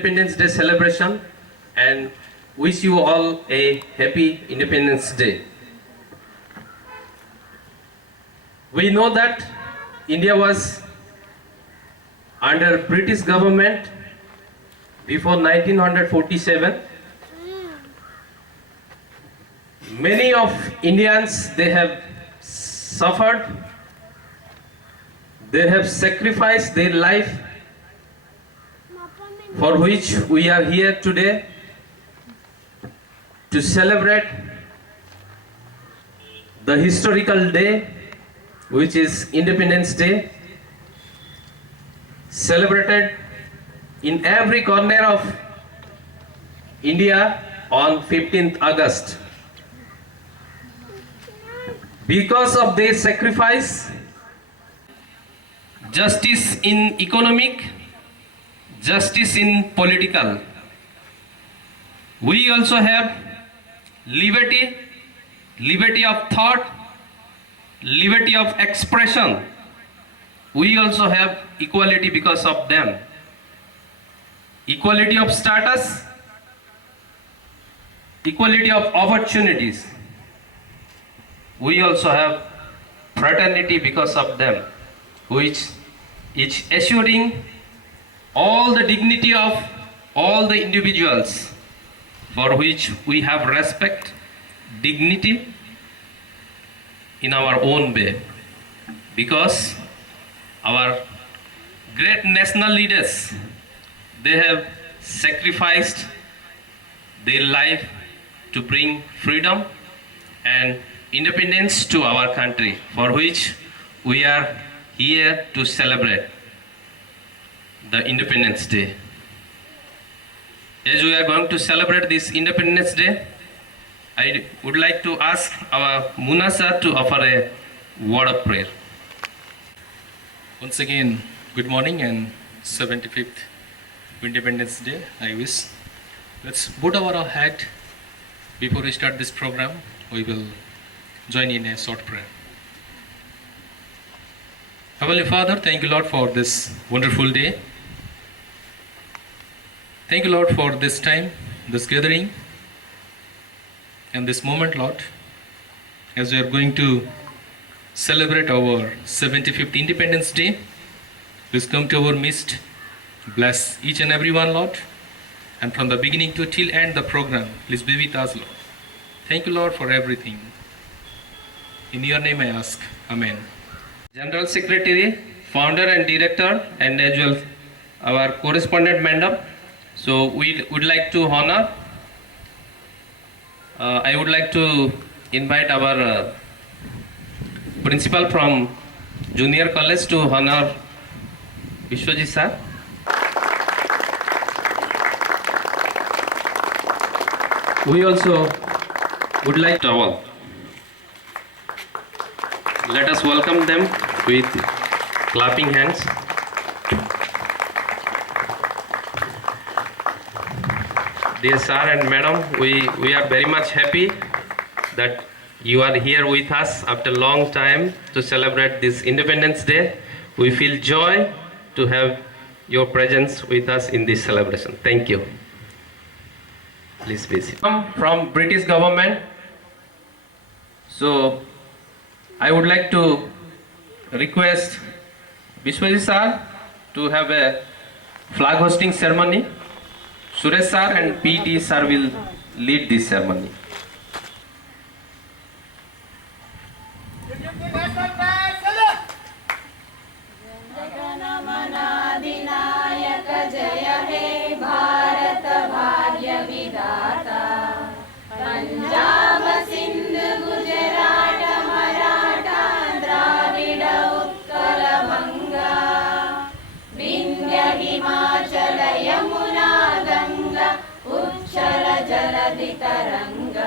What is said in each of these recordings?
Independence Day celebration and wish you all a happy Independence Day. We know that India was under British government before 1947. Many of Indians, they have suffered, they have sacrificed their life, for which we are here today to celebrate the historical day, which is Independence Day, celebrated in every corner of India on 15th August. Because of their sacrifice, justice in economic, justice in political, we also have liberty, liberty of thought, liberty of expression. We also have equality because of them. Equality of status, equality of opportunities. We also have fraternity because of them, which is assuring all the dignity of all the individuals, for which we have respect, dignity in our own way, because our great national leaders, they have sacrificed their life to bring freedom and independence to our country, for which we are here to celebrate the Independence Day. As we are going to celebrate this Independence Day, I would like to ask our Muna sir to offer a word of prayer. Once again, good morning and 75th Independence Day, I wish. Let's put our hat before we start this program. We will join in a short prayer. Heavenly Father, thank you, Lord, for this wonderful day. Thank you, Lord, for this time, this gathering, and this moment, Lord, as we are going to celebrate our 75th Independence Day. Please come to our midst, bless each and every one, Lord, and from the beginning to till end the program, please be with us, Lord. Thank you, Lord, for everything. In your name I ask, Amen. General Secretary, Founder and Director, and as well our correspondent madam. So we would like to honor, I would like to invite our principal from Junior College to honor Vishwajit sir. We also would like to all. Let us welcome them with clapping hands. Dear sir and madam, we are very much happy that you are here with us after a long time to celebrate this Independence Day. We feel joy to have your presence with us in this celebration. Thank you. Please be seated. From British government. So I would like to request Vishwajit sir to have a flag hosting ceremony. Suresh sir and PT sir will lead this ceremony. Punjab Sindh Gujarat Maratha Dravid Utkal बंगा विंध्य हिमाचल यमुना गंगा उच्चल जलधि तरंग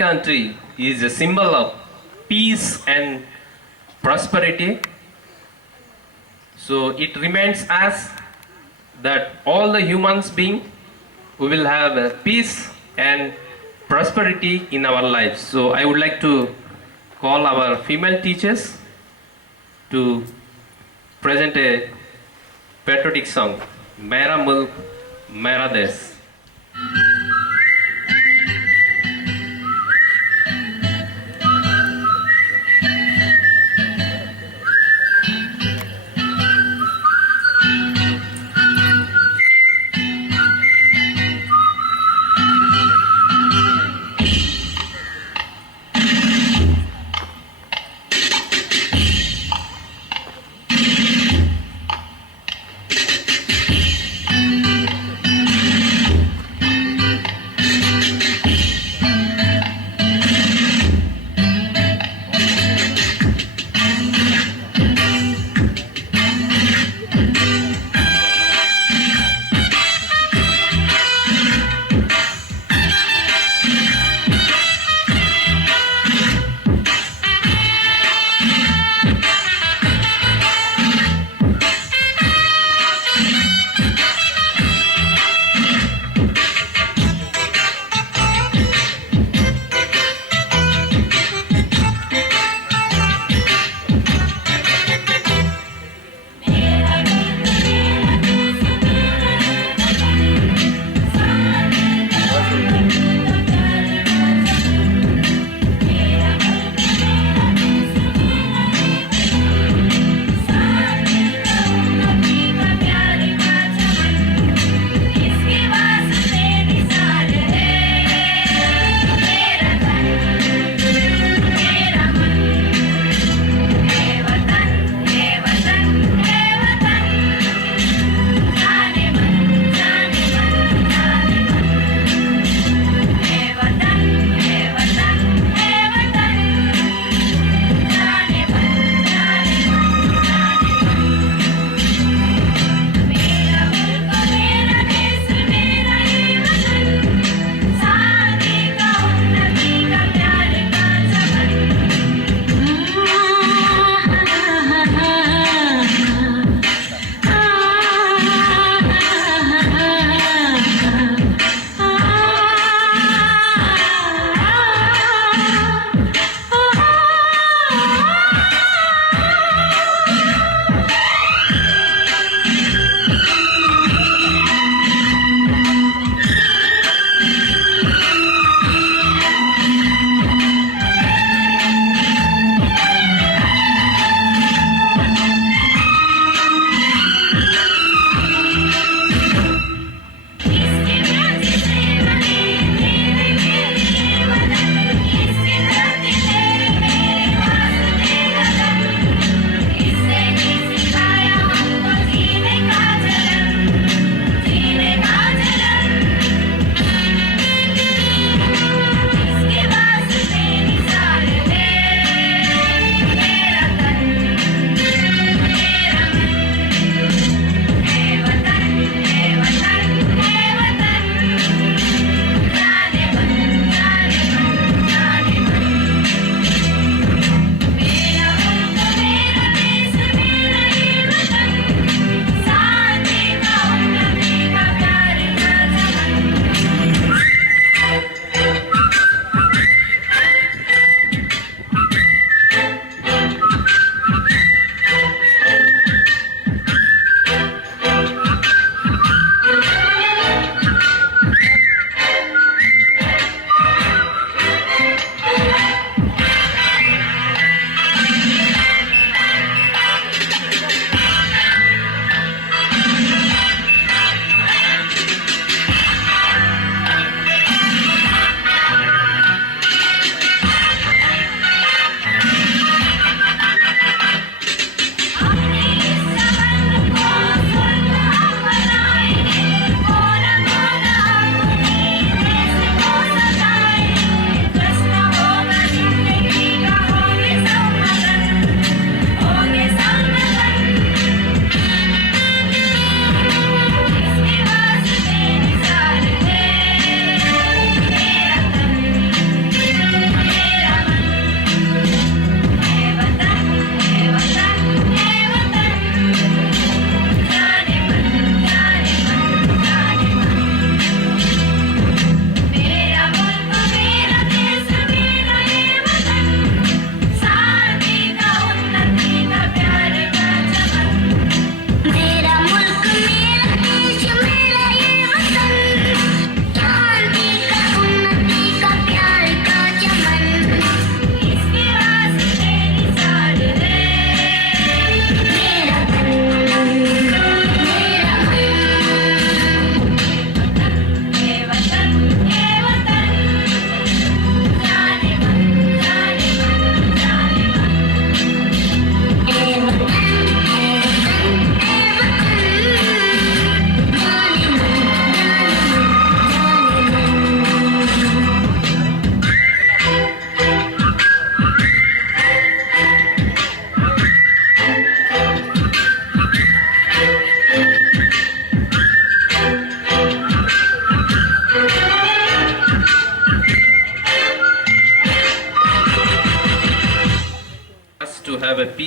country is a symbol of peace and prosperity. So it reminds us that all the humans beings, we will have peace and prosperity in our lives. So I would like to call our female teachers to present a patriotic song, Mera Mulk, Mera Desh.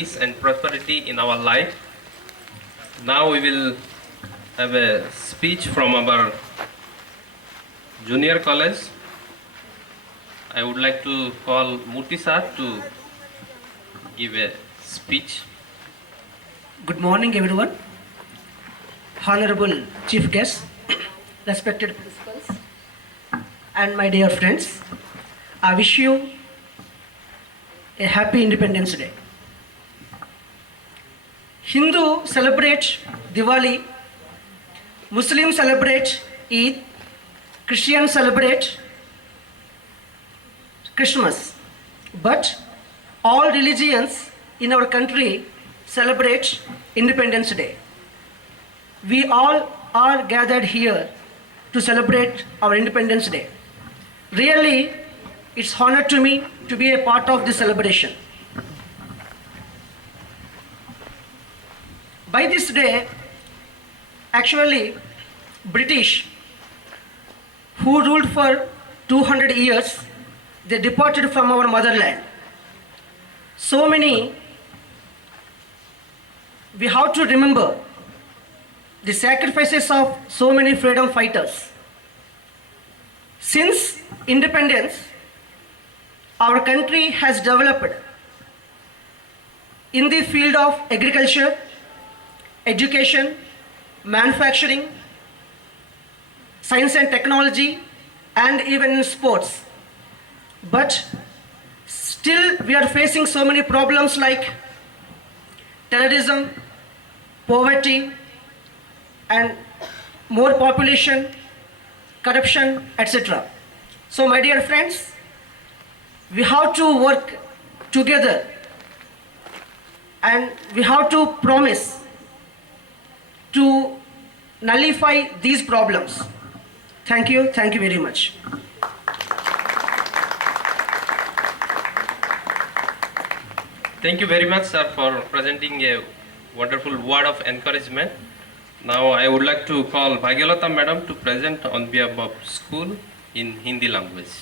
peace and prosperity in our life. Now we will have a speech from our junior college. I would like to call Murthy sir to give a speech. Good morning, everyone. Honorable Chief Guest, respected principals, and my dear friends, I wish you a happy Independence Day. Hindu celebrate Diwali, Muslim celebrate Eid, Christian celebrate Christmas, but all religions in our country celebrate Independence Day. We all are gathered here to celebrate our Independence Day. Really, it's honor to me to be a part of this celebration. By this day, actually, British, who ruled for 200 years, they departed from our motherland. So many, we have to remember the sacrifices of so many freedom fighters. Since independence, our country has developed in the field of agriculture, education, manufacturing, science and technology, and even in sports. But still we are facing so many problems like terrorism, poverty, and more population, corruption, etc. So my dear friends, we have to work together and we have to promise to nullify these problems. Thank you very much. Thank you very much, sir, for presenting a wonderful word of encouragement. Now I would like to call Bhagyalata madam to present on behalf of school in Hindi language.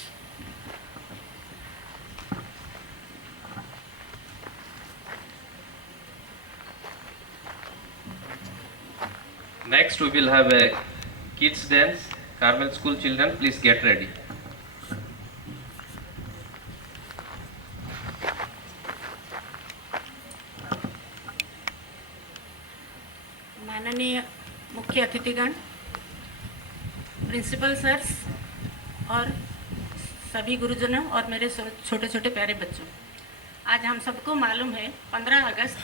Next we will have a kids dance. Carmel school children, please get ready. माननीय मुख्य अतिथिगण, principal sirs और सभी गुरुजनों और मेरे छोटे छोटे प्यारे बच्चों, आज हम सबको मालूम है 15 अगस्त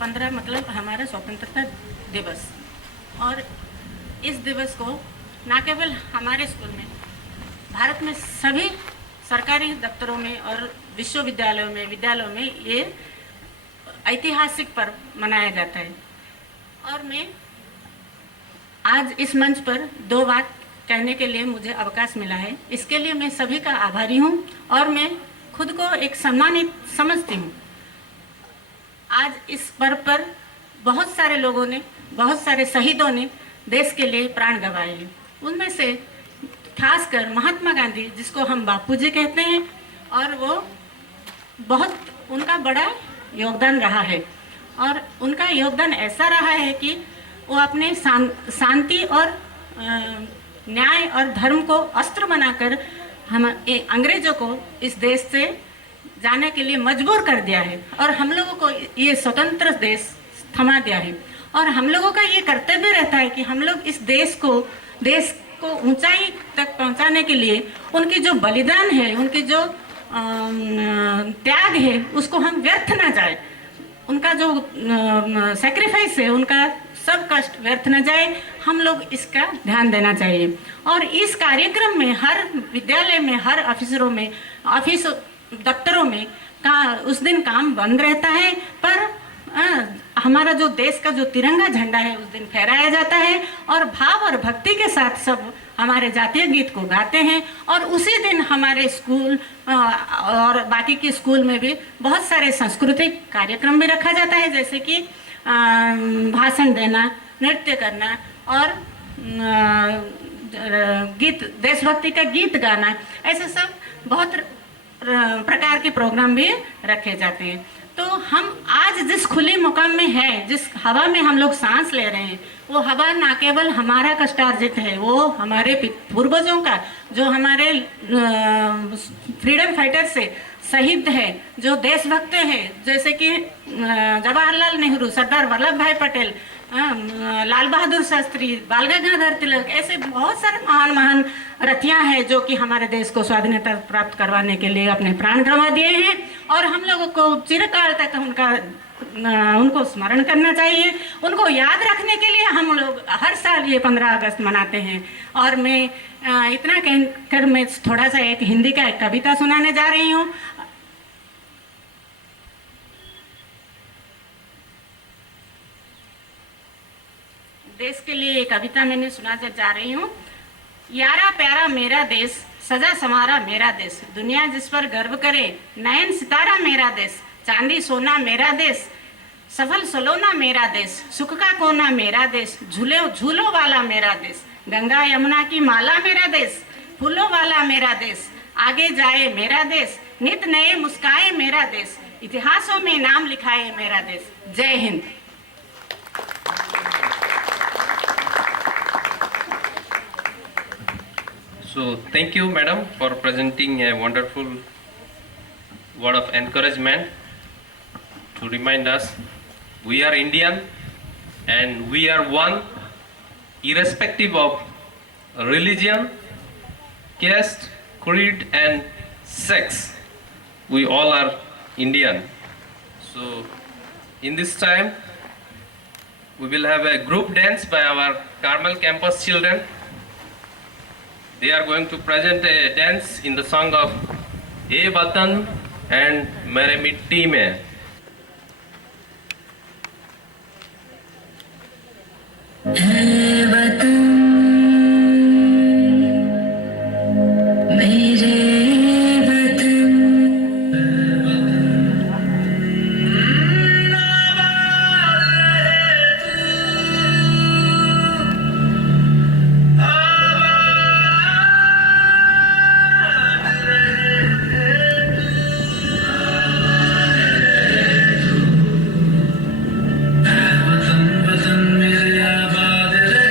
15 मतलब हमारा स्वतंत्रता दिवस। और इस दिवस को न केवल हमारे स्कूल में, भारत में सभी सरकारी दफ्तरों में और विश्वविद्यालयों में, विद्यालयों में ये ऐतिहासिक पर्व मनाया जाता है। और मैं आज इस मंच पर 2 बात कहने के लिए मुझे अवकाश मिला है, इसके लिए मैं सभी का आभारी हूँ और मैं खुद को एक सम्मानित समझती हूँ। आज इस पर्व पर बहुत सारे लोगों ने, बहुत सारे शहीदों ने देश के लिए प्राण गंवाए हैं। उनमें से खासकर महात्मा गांधी, जिसको हम बापूजी कहते हैं, और वो बहुत उनका बड़ा योगदान रहा है। और उनका योगदान ऐसा रहा है कि वो अपने शांति और न्याय और धर्म को अस्त्र बनाकर हम अंग्रेजों को इस देश से जाने के लिए मजबूर कर दिया है और हम लोगों को ये स्वतंत्र देश थमा दिया है। और हम लोगों का ये कर्तव्य रहता है कि हम लोग इस देश को ऊंचाई तक पहुंचाने के लिए उनकी जो बलिदान है, उनकी जो त्याग है, उसको हम व्यर्थ ना जाए। उनका जो सैक्रिफाइस है, उनका सब कष्ट व्यर्थ न जाए, हम लोग इसका ध्यान देना चाहिए। और इस कार्यक्रम में हर विद्यालय में, हर ऑफिसरों में, ऑफिस दफ्तरों में उस दिन काम बंद रहता है, पर हमारा जो देश का जो तिरंगा झंडा है उस दिन फहराया जाता है और भाव और भक्ति के साथ सब हमारे जातीय गीत को गाते हैं। और उसी दिन हमारे स्कूल और बाकी के स्कूल में भी बहुत सारे सांस्कृतिक कार्यक्रम भी रखा जाता है, जैसे कि भाषण देना, नृत्य करना और गीत, देशभक्ति का गीत गाना, ऐसे सब बहुत प्रकार के प्रोग्राम भी रखे जाते हैं। तो हम आज जिस खुले मुकाम में है, जिस हवा में हम लोग सांस ले रहे हैं, वो हवा ना केवल हमारा कष्टार्जित है, वो हमारे पूर्वजों का, जो हमारे फ्रीडम फाइटर से शहीद है, जो देशभक्त है, जैसे कि जवाहरलाल नेहरू, सरदार वल्लभ भाई पटेल, लाल बहादुर शास्त्री, बाल गंगाधर तिलक, ऐसे बहुत सारे महान महान रथियां हैं जो कि हमारे देश को स्वाधीनता प्राप्त करवाने के लिए अपने प्राण गंवा दिए हैं। और हम लोगों को चिरकाल तक उनको स्मरण करना चाहिए। उनको याद रखने के लिए हम लोग हर साल ये 15 अगस्त मनाते हैं। और मैं इतना कहकर मैं थोड़ा सा एक हिंदी का एक कविता सुनाने जा रही हूँ। देश के लिए एक कविता मैंने सुनाने जा रही हूँ। यारा प्यारा मेरा देश, सजा समारा मेरा देश, दुनिया जिस पर गर्व करे, नयन सितारा मेरा देश, चांदी सोना मेरा देश, सफल सलोना मेरा देश, सुख का कोना मेरा देश, झूले झूलों वाला मेरा देश, गंगा यमुना की माला मेरा देश, फूलों वाला मेरा देश, आगे जाए मेरा देश, नित नए मुस्काए मेरा देश, इतिहासों में नाम लिखाए मेरा देश। जय Hind. So thank you, madam, for presenting a wonderful word of encouragement to remind us we are Indian and we are one, irrespective of religion, caste, creed and sex. We all are Indian. So in this time we will have a group dance by our Carmel campus children. They are going to present a dance in the song of Ye Watan and Mere Mitti Mein. वतन मेरे आबाद रहे।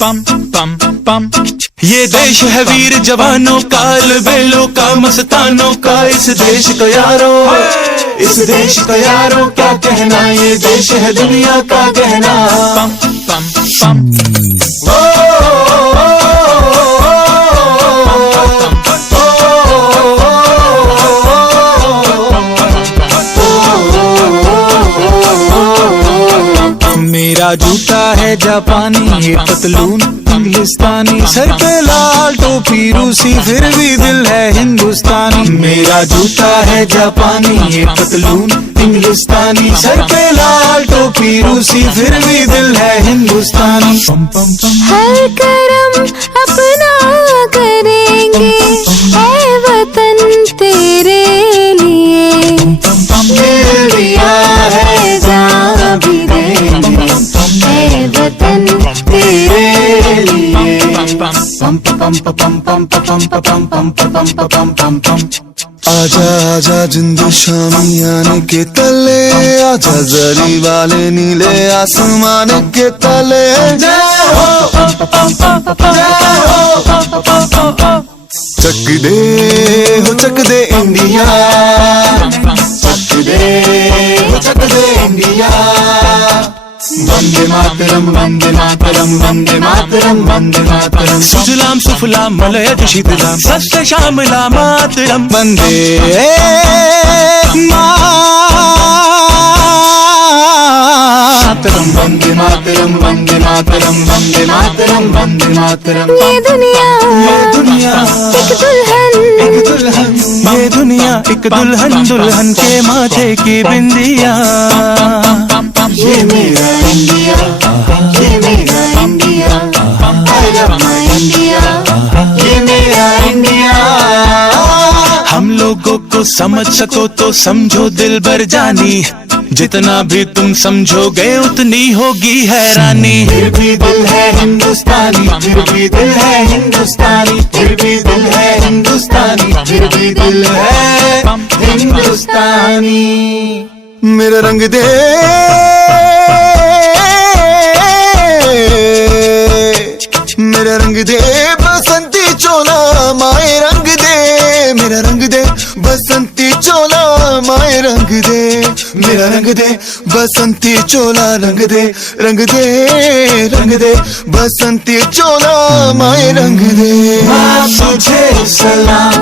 पम पम पम। ये देश है वीर जवानों का, बेलों का, मस्तानों का। इस देश का यारो, इस देश का यारो क्या कहना, ये देश है दुनिया का गहना। पम पम पम। मेरा जूता है जापानी, ये पतलून इंग्लिस्तानी, सर पे लाल टोपी रूसी, फिर भी दिल है हिंदुस्तानी। मेरा जूता है जापानी, ये पतलून इंग्लिस्तानी, सर पे लाल टोपी रूसी, फिर भी दिल है हिंदुस्तानी। पम पम पम। हर करम अपना करेंगे ऐ वतन तेरे लिए, दिल दिया है जान भी देंगे ऐ वतन तेरे लिए। पम पम पम पम पम पम पम पम पम पम। आजा आजा जिंदू शामी आने के तले, आजा जरी वाले नीले आसमान के तले। चक दे हो चक दे इंडिया, चक दे हो चक दे इंडिया। वंदे मातरम वंदे मातरम वंदे मातरम वंदे मातरम। सुजलाम सुफलाम मलयज शीतलाम सस्य श्यामला मातरम। वंदे मातरम वंदे मातरम वंदे मातरम वंदे मातरम वंदे मातरम। ये दुनिया एक दुल्हन, एक दुल्हन, ये दुनिया एक दुल्हन, दुल्हन के माथे की बिंदिया। ये मेरा इंडिया, ये मेरा India, I love my India, ये मेरा इंडिया। हम लोगों को समझ सको तो समझो दिल भर जानी, जितना भी तुम समझोगे उतनी होगी हैरानी। फिर भी दिल है हिंदुस्तानी, फिर भी दिल है हिंदुस्तानी, फिर भी दिल है हिंदुस्तानी, फिर भी दिल है हिंदुस्तानी। मेरा रंग दे मेरा रंग दे बसंती चोला माए रंग दे, मेरा रंग दे बसंती चोला माए रंग दे, मेरा रंग दे बसंती चोला रंग दे, रंग दे रंग दे बसंती चोला माए रंग दे। माँ तुझे सलाम,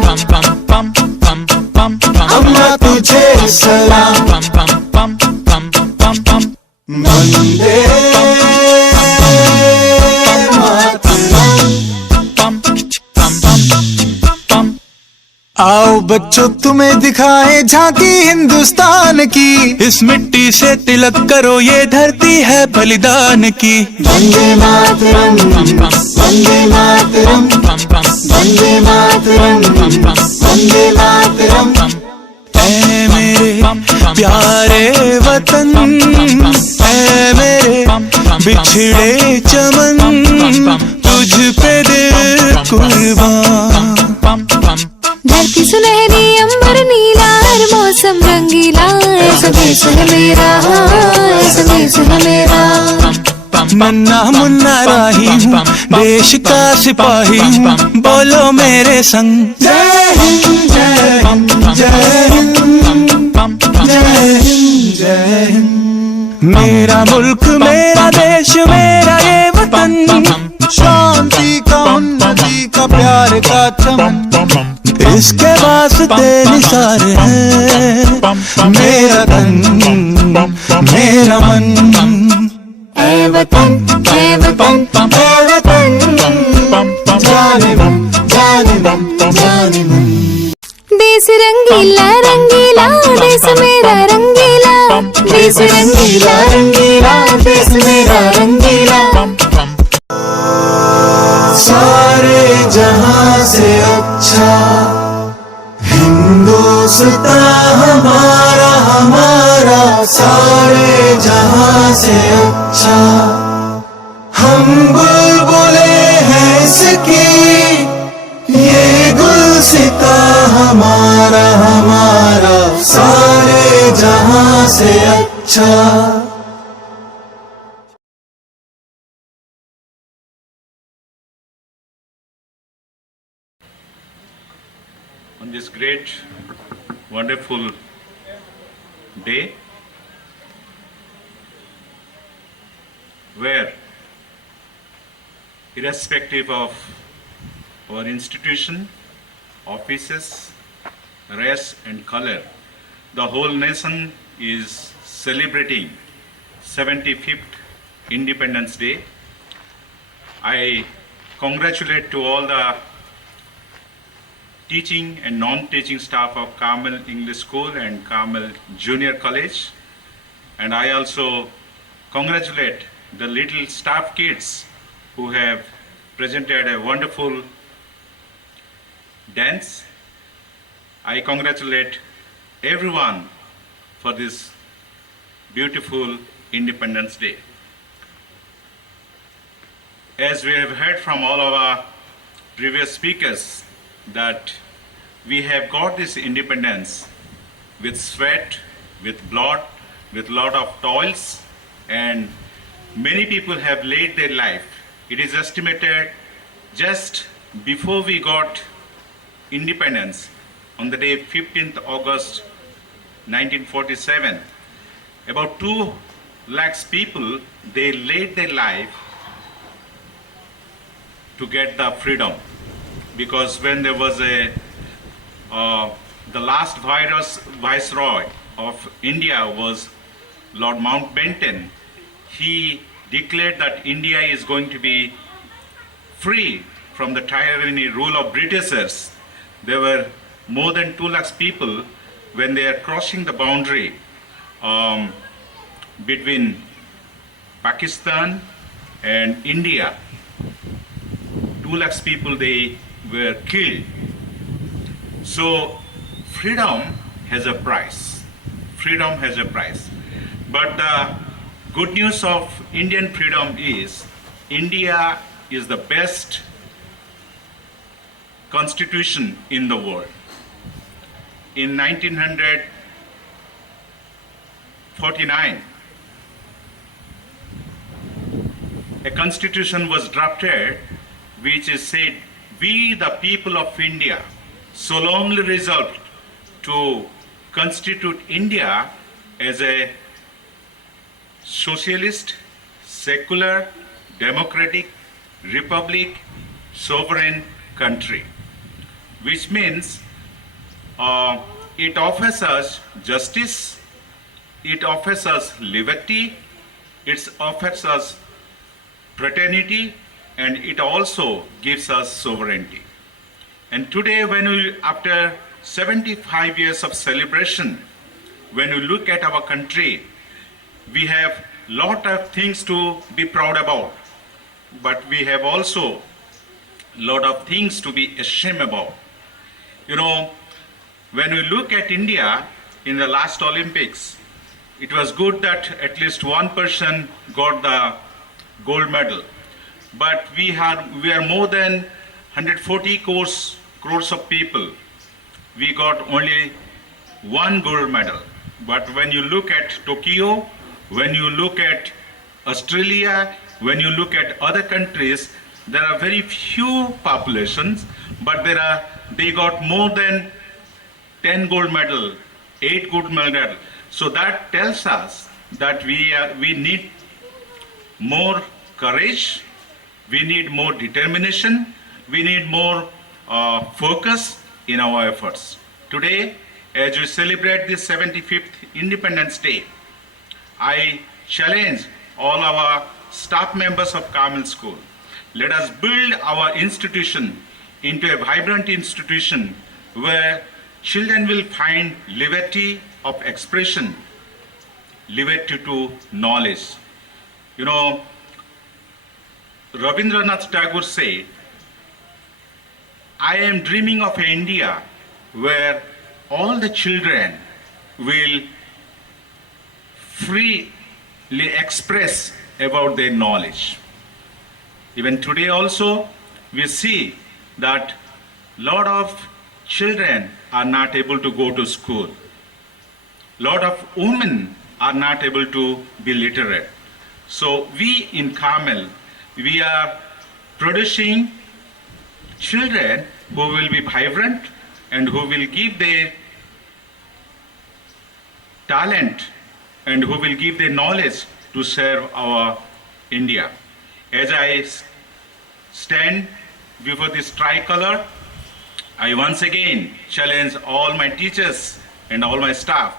अम्मा तुझे सलाम, वंदे आओ बच्चों तुम्हें दिखाए झांकी हिंदुस्तान की, इस मिट्टी से तिलक करो ये धरती है बलिदान की। वंदे मातरम वंदे मातरम वंदे मातरम वंदे मातरम। ऐ मेरे प्यारे वतन, ऐ मेरे बिछड़े चमन, तुझ पे दिल कुर्बान। धरती सुनहरी अंबर नीला, हर मौसम रंगीला, ऐसा देश है मेरा, ऐसा देश है मेरा। मन्ना मुन्ना राही हूँ, देश का सिपाही हूँ, बोलो मेरे संग। जय हिंद जय हिंद जय हिंद जय हिंद जय हिंद। मेरा मुल्क मेरा देश मेरा ये वतन, शांति का उन्नति का प्यार का चमन, इसके वास्ते निसार है मेरा तन मेरा मन। ऐ वतन ऐ वतन ऐ वतन, जाने मन जाने मन जाने मन। देश रंगीला रंगीला देश मेरा रंगीला, देश रंगीला रंगीला देश मेरा रंगीला। सारे जहां से अच्छा हिंदुस्तान हमारा हमारा, सारे जहां से अच्छा हम बुलबुले हैं इसकी, ये गुलसिता हमारा हमारा, सारे जहां से अच्छा। this great, wonderful day where, irrespective of our institution, offices, race and color, the whole nation is celebrating 75th Independence Day. I congratulate to all the teaching and non-teaching staff of Carmel English School and Carmel Junior College. And I also congratulate the little staff kids who have presented a wonderful dance. I congratulate everyone for this beautiful Independence Day. As we have heard from all of our previous speakers, that we have got this independence with sweat, with blood, with lot of toils, and many people have laid their life. It is estimated just before we got independence, on the day 15th August 1947, about 2 lakhs people, they laid their life to get the freedom. Because when there was the last viceroy of India was Lord Mountbatten, he declared that India is going to be free from the tyranny rule of Britishers. There were more than 2 lakhs people when they are crossing the boundary between Pakistan and India. 2 lakhs people, they were killed. So freedom has a price. Freedom has a price. But the good news of Indian freedom is India is the best constitution in the world. In 1949, a constitution was drafted which is said, "We, the people of India, solemnly resolve to constitute India as a socialist, secular, democratic, republic, sovereign country," which means it offers us justice, it offers us liberty, it offers us fraternity, and it also gives us sovereignty. And today, after 75 years of celebration, when we look at our country, we have lot of things to be proud about, but we have also lot of things to be ashamed about. You know, when we look at India in the last Olympics, it was good that at least one person got the gold medal. But we are more than 140 crores of people. We got only one gold medal. But when you look at Tokyo, when you look at Australia, when you look at other countries, there are very few populations, but they got more than 10 gold medal, 8 gold medal. So that tells us that we need more courage, we need more determination, we need more focus in our efforts. Today, as we celebrate this 75th Independence Day, I challenge all our staff members of Carmel School. Let us build our institution into a vibrant institution where children will find liberty of expression, liberty to knowledge. You know, Rabindranath Tagore said, "I am dreaming of an India where all the children will freely express about their knowledge." Even today also, we see that lot of children are not able to go to school. Lot of women are not able to be literate. So we in Carmel, we are producing children who will be vibrant, and who will give their talent and who will give their knowledge to serve our India. As I stand before this tricolor, I once again challenge all my teachers and all my staff.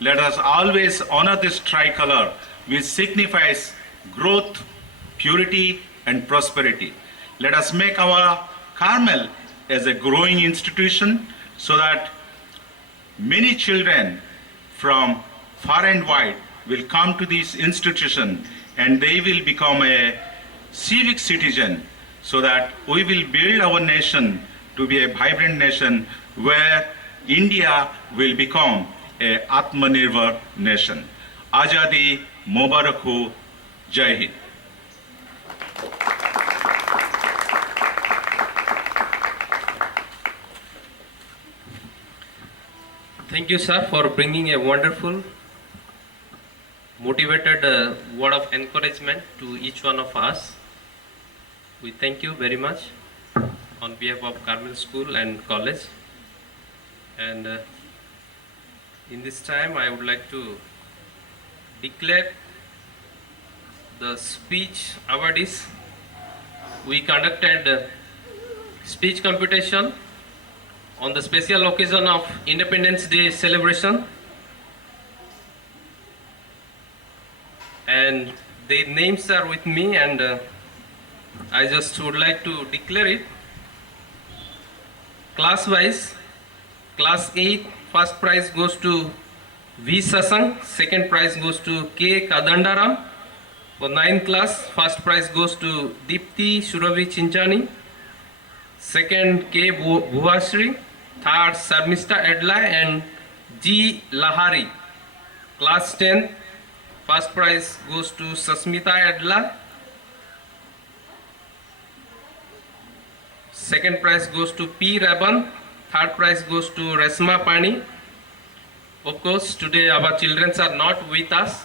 Let us always honor this tricolor, which signifies growth, purity, and prosperity. Let us make our Carmel as a growing institution so that many children from far and wide will come to this institution and they will become a civic citizen so that we will build our nation to be a vibrant nation where India will become a Atmanirbhar nation. Azadi Mubarak ho, Jai Hind. Thank you, sir, for bringing a wonderful, motivated word of encouragement to each one of us. We thank you very much on behalf of Carmel School and College. And in this time, I would like to declare the speech awardees. We conducted speech competition on the special occasion of Independence Day celebration, and their names are with me, and I just would like to declare it. Class wise, class 8 first prize goes to V. Sasang, second prize goes to K. Kadandaram. For 9th class, first prize goes to Deepti Surabhi Chinchani, second K. Bhuvashri, third Sarmista Edla and G. Lahari. Class 10, first prize goes to Sasmita Edla, second prize goes to P. Raban, third prize goes to Resma Pani. Of course, today our children are not with us,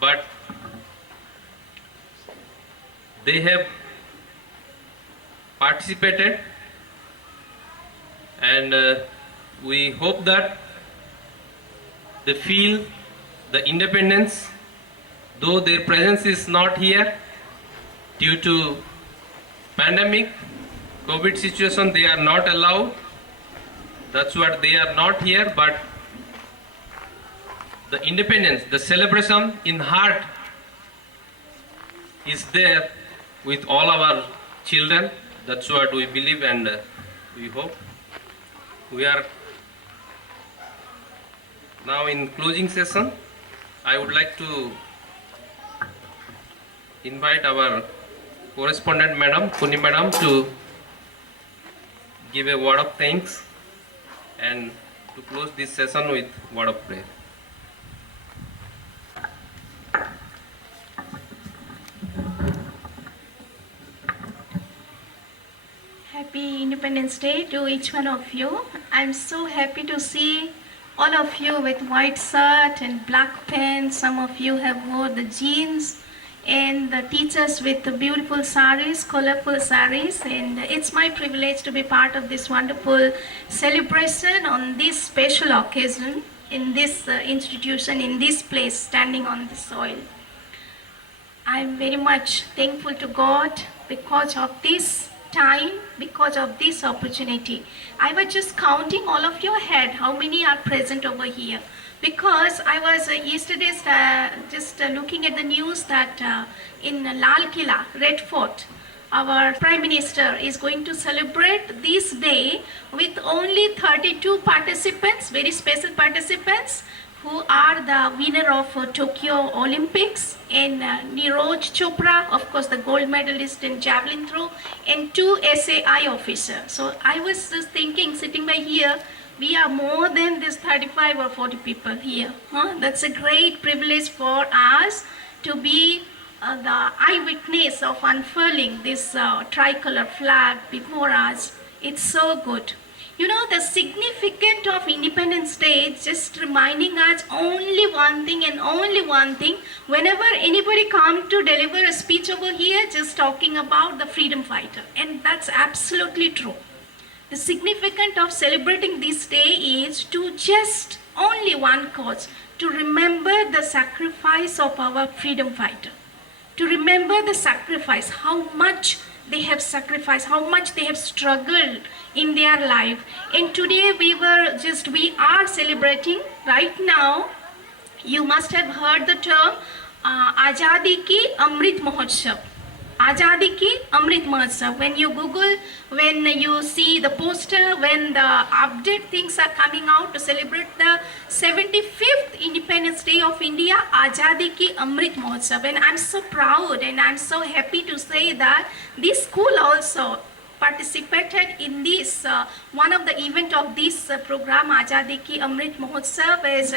but they have participated, and we hope that they feel the independence, though their presence is not here due to pandemic, COVID situation. They are not allowed. That's what they are not here, but the independence, the celebration in heart is there with all our children. That's what we believe, and we hope. We are now in closing session. I would like to invite our correspondent madam, Kuni madam, to give a word of thanks and to close this session with word of prayer. Happy Independence Day to each one of you. I'm so happy to see all of you with white shirt and black pants. Some of you have wore the jeans, and the teachers with the beautiful saris, colorful saris. And it's my privilege to be part of this wonderful celebration on this special occasion in this institution, in this place, standing on the soil. I'm very much thankful to God because of this time, because of this opportunity. I was just counting all of your head, how many are present over here. Because I was yesterday just looking at the news that in Lal Killa, Red Fort, our Prime Minister is going to celebrate this day with only 32 participants, very special participants, who are the winner of Tokyo Olympics, and Neeraj Chopra, of course the gold medalist in javelin throw, and 2 SAI officers. So I was just thinking, sitting by here, we are more than this 35 or 40 people here. That's a great privilege for us to be the eyewitness of unfurling this tricolor flag before us. It's so good. You know, the significance of Independence Day is just reminding us only one thing and only one thing. Whenever anybody comes to deliver a speech over here, just talking about the freedom fighter. And that's absolutely true. The significance of celebrating this day is to just only one cause, to remember the sacrifice of our freedom fighter, to remember the sacrifice, how much they have sacrificed, how much they have struggled in their life. And today we are celebrating right now. You must have heard the term Azadi Ki Amrit Mahotsav. Azadi Ki Amrit Mahotsav. When you Google, when you see the poster, when the update things are coming out to celebrate the 75th Independence Day of India, Azadi Ki Amrit Mahotsav. And I'm so proud and I'm so happy to say that this school also participated in this one of the event of this program, Azadi Ki Amrit Mahotsav. As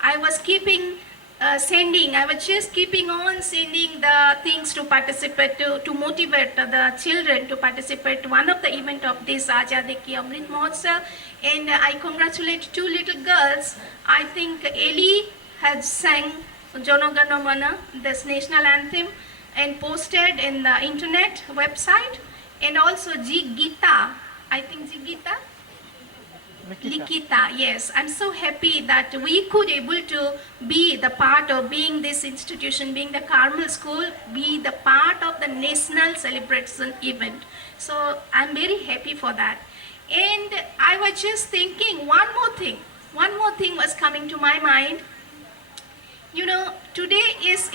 I was I was just keeping on sending the things to participate, to motivate the children to participate one of the event of this Azadi Ki Amrit Mahotsav. And I congratulate two little girls. I think Ellie had sang Jana Gana Mana, this national anthem, and posted in the internet website. And also Jigita, I think Jigita? Likita, yes. I'm so happy that we could able to be the part of being this institution, being the Carmel School, be the part of the national celebration event. So I'm very happy for that. And I was just thinking one more thing was coming to my mind. You know, today is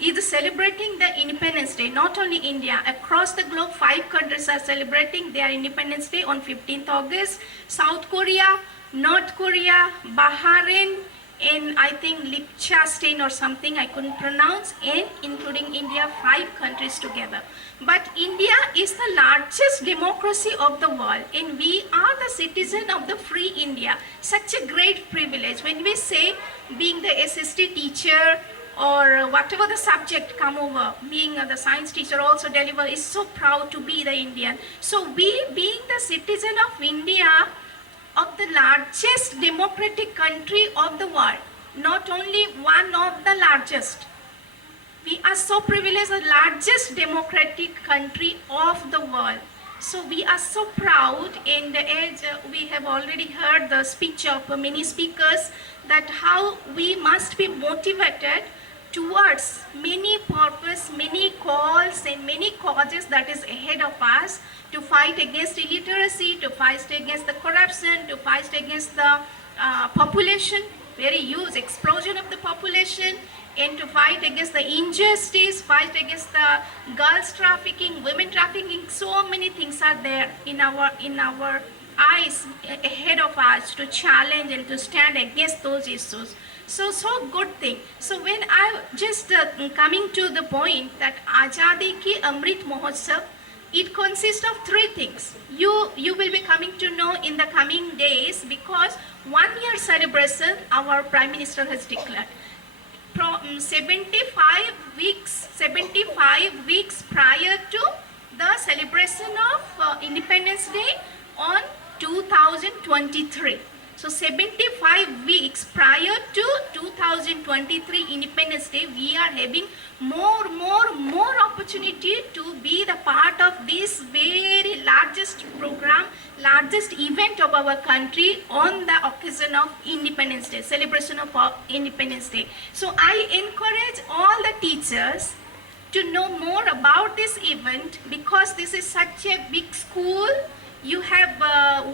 is celebrating the Independence Day. Not only India, across the globe, 5 countries are celebrating their Independence Day on 15th August. South Korea, North Korea, Bahrain, and I think Liechtenstein or something I couldn't pronounce, and including India, 5 countries together. But India is the largest democracy of the world, and we are the citizen of the free India. Such a great privilege. When we say being the SST teacher or whatever the subject come over, being the science teacher also deliver, is so proud to be the Indian. So we, being the citizen of India, of the largest democratic country of the world, not only one of the largest, we are so privileged, the largest democratic country of the world. So we are so proud, and as we have already heard the speech of many speakers, that how we must be motivated towards many purpose, many calls and many causes that is ahead of us, to fight against illiteracy, to fight against the corruption, to fight against the population, very huge explosion of the population, and to fight against the injustice, fight against the girls trafficking, women trafficking. So many things are there in our eyes ahead of us to challenge and to stand against those issues. So good thing. So when I just coming to the point that Azadi Ki Amrit Mahotsav, it consists of 3 things. You will be coming to know in the coming days, because 1 year celebration our Prime Minister has declared. 75 weeks prior to the celebration of Independence Day on 2023. So 75 weeks prior to 2023 Independence Day, we are having more opportunity to be the part of this very largest program, largest event of our country on the occasion of Independence Day, celebration of Independence Day. So I encourage all the teachers to know more about this event, because this is such a big school. You have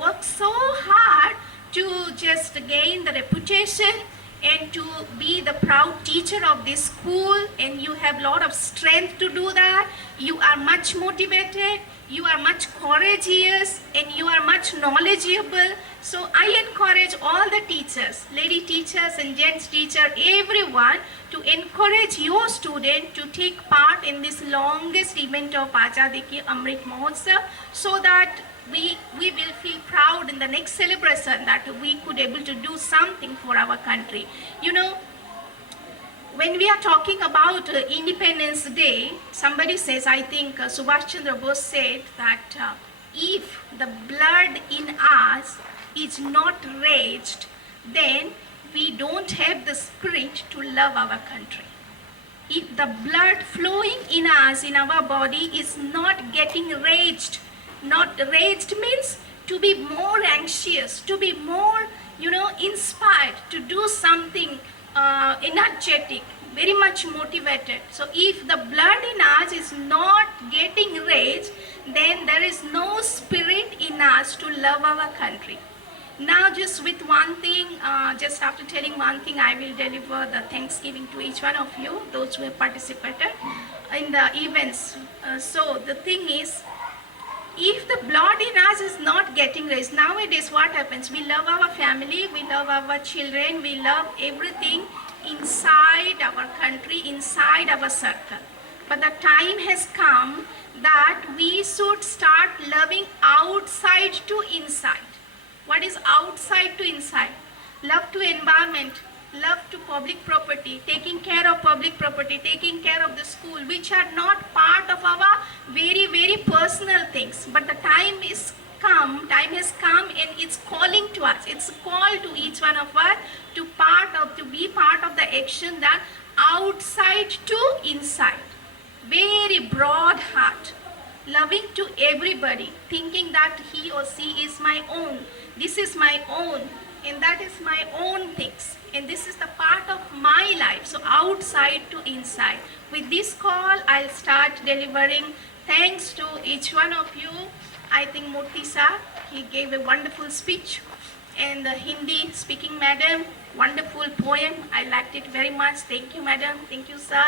worked so hard to just gain the reputation and to be the proud teacher of this school, and you have a lot of strength to do that. You are much motivated, you are much courageous, and you are much knowledgeable. So I encourage all the teachers, lady teachers and gents teacher, everyone, to encourage your student to take part in this longest event of Azadi Ki Amrit Mahotsav, so that we will feel proud in the next celebration that we could able to do something for our country. You know, when we are talking about Independence Day, somebody says, I think Subhash Chandra Bose said that if the blood in us is not raised, then we don't have the spirit to love our country. If the blood flowing in us, in our body, is not getting raised, Not raised means to be more anxious, to be more, inspired to do something energetic, very much motivated. So if the blood in us is not getting raised, then there is no spirit in us to love our country. Now just with one thing, just after telling one thing, I will deliver the Thanksgiving to each one of you, those who have participated in the events. So the thing is, if the blood in us is not getting raised, nowadays what happens? We love our family, we love our children, we love everything inside our country, inside our circle. But the time has come that we should start loving outside to inside. What is outside to inside? Love to environment, love to public property, taking care of public property, taking care of the school, which are not part of our very, very personal things. But the time has come and it's calling to us. It's a call to each one of us to be part of the action that outside to inside. Very broad heart, loving to everybody, thinking that he or she is my own. This is my own, and that is my own things, and this is the part of my life. So outside to inside. With this call, I'll start delivering thanks to each one of you. I think Murthy sir, he gave a wonderful speech, and the Hindi speaking madam, wonderful poem. I liked it very much. Thank you, madam. Thank you, sir.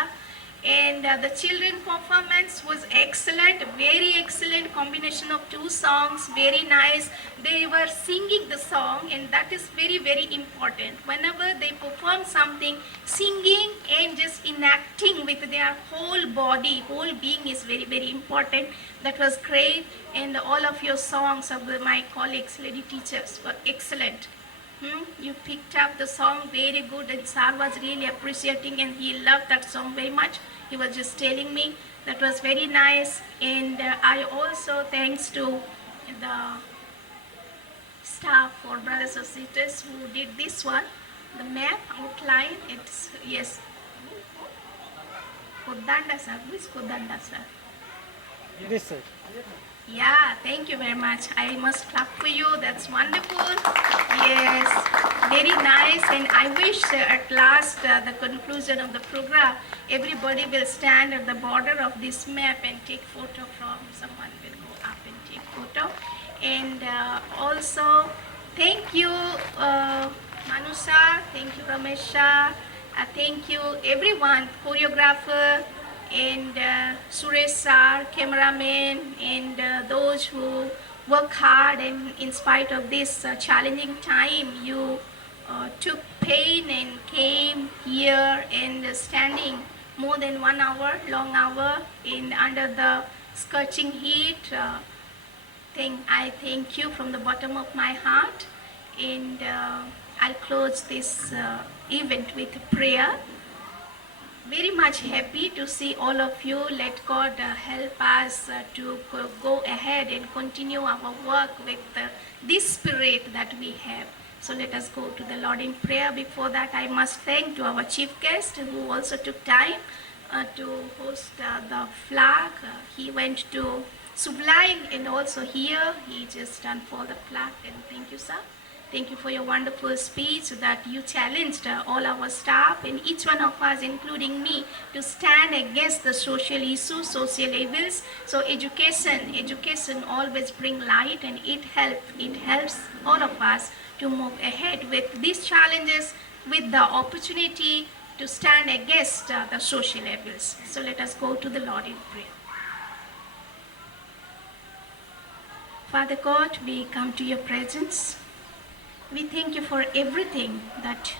And the children performance was excellent, very excellent combination of two songs, very nice. They were singing the song, and that is very, very important. Whenever they perform something, singing and just enacting with their whole body, whole being is very, very important. That was great, and all of your songs of my colleagues, lady teachers, were excellent. You picked up the song very good, and sir was really appreciating, and he loved that song very much. He was just telling me that was very nice. And I also thanks to the staff or brothers or sisters who did this one, the map outline. It's yes, Kodanda sir. Who is Kodanda sir? This sir. Yeah, thank you very much. I must clap for you. That's wonderful. Yes, very nice. And I wish at last, the conclusion of the program, everybody will stand at the border of this map and take photo from someone will go up and take photo. And also, thank you, Manu sir. Thank you, Ramesh sir. Thank you, everyone, choreographer, and Suresh sir, cameraman, and those who work hard, and in spite of this challenging time, you took pain and came here and standing more than 1 hour, long hour, in under the scorching heat. I thank you from the bottom of my heart, and I'll close this event with prayer. Very much happy to see all of you. Let God help us to go ahead and continue our work with this spirit that we have. So let us go to the Lord in prayer. Before that, I must thank to our chief guest who also took time to host the flag. He went to Sublime, and also here he just unfolded the flag. And thank you, sir. Thank you for your wonderful speech that you challenged all our staff and each one of us, including me, to stand against the social issues, social evils. So education always bring light, and it helps all of us to move ahead with these challenges, with the opportunity to stand against the social evils. So let us go to the Lord in prayer. Father God, we come to your presence. We thank you for everything that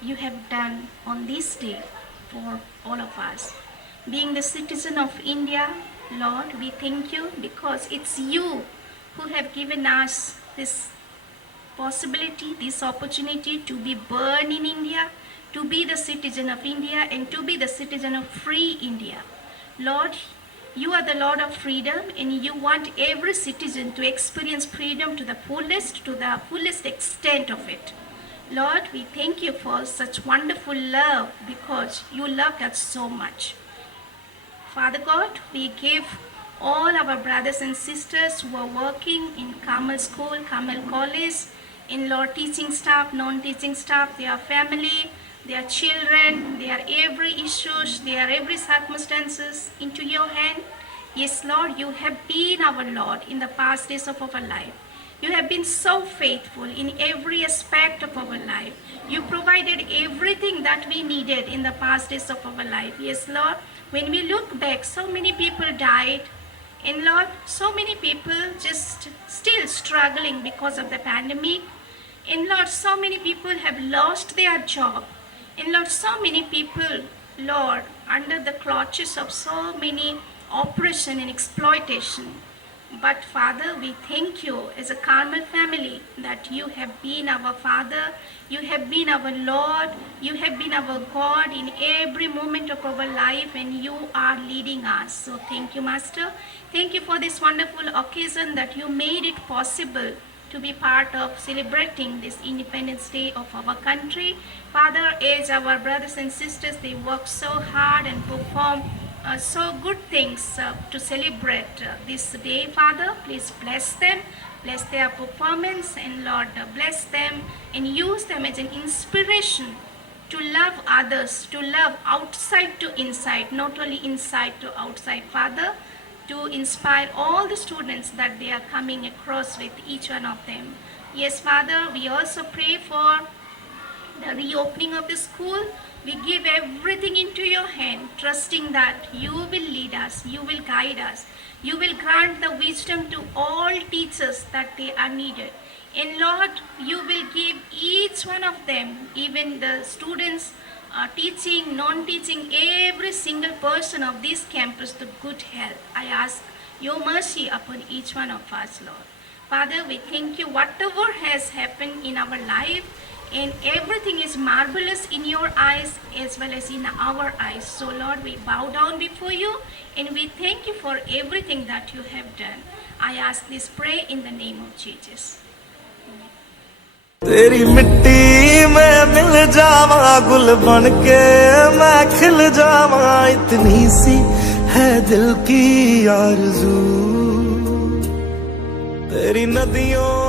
you have done on this day for all of us. Being the citizen of India, Lord, we thank you because it's you who have given us this possibility, this opportunity to be born in India, to be the citizen of India, and to be the citizen of free India. Lord, you are the Lord of freedom, and you want every citizen to experience freedom to the fullest extent of it. Lord, we thank you for such wonderful love because you loved us so much. Father God, we give all our brothers and sisters who are working in Carmel School, Carmel College, in Lord teaching staff, non-teaching staff, their family, their children, their every issues, their every circumstances into your hand. Yes, Lord, you have been our Lord in the past days of our life. You have been so faithful in every aspect of our life. You provided everything that we needed in the past days of our life. Yes, Lord, when we look back, so many people died. And Lord, so many people just still struggling because of the pandemic. And Lord, so many people have lost their job. And Lord, so many people, Lord, under the clutches of so many oppression and exploitation. But Father, we thank you as a Carmel family that you have been our Father, you have been our Lord, you have been our God in every moment of our life, and you are leading us. So thank you, Master. Thank you for this wonderful occasion that you made it possible to be part of celebrating this Independence Day of our country. Father, as our brothers and sisters, they work so hard and perform so good things to celebrate this day. Father, please bless them, bless their performance, and Lord, bless them and use them as an inspiration to love others, to love outside to inside, not only inside to outside. Father, to inspire all the students that they are coming across with, each one of them. Yes, Father, we also pray for the reopening of the school. We give everything into your hand, trusting that you will lead us, you will guide us, you will grant the wisdom to all teachers that they are needed. And Lord, you will give each one of them, even the students, teaching, non-teaching, every single person of this campus to good health. I ask your mercy upon each one of us, Lord. Father, we thank you whatever has happened in our life, and everything is marvelous in your eyes as well as in our eyes. So Lord, we bow down before you and we thank you for everything that you have done. I ask this prayer in the name of Jesus. तेरी मिट्टी में मिल जावा गुल बन के मैं खिल जावा इतनी सी है दिल की आरज़ू तेरी नदियों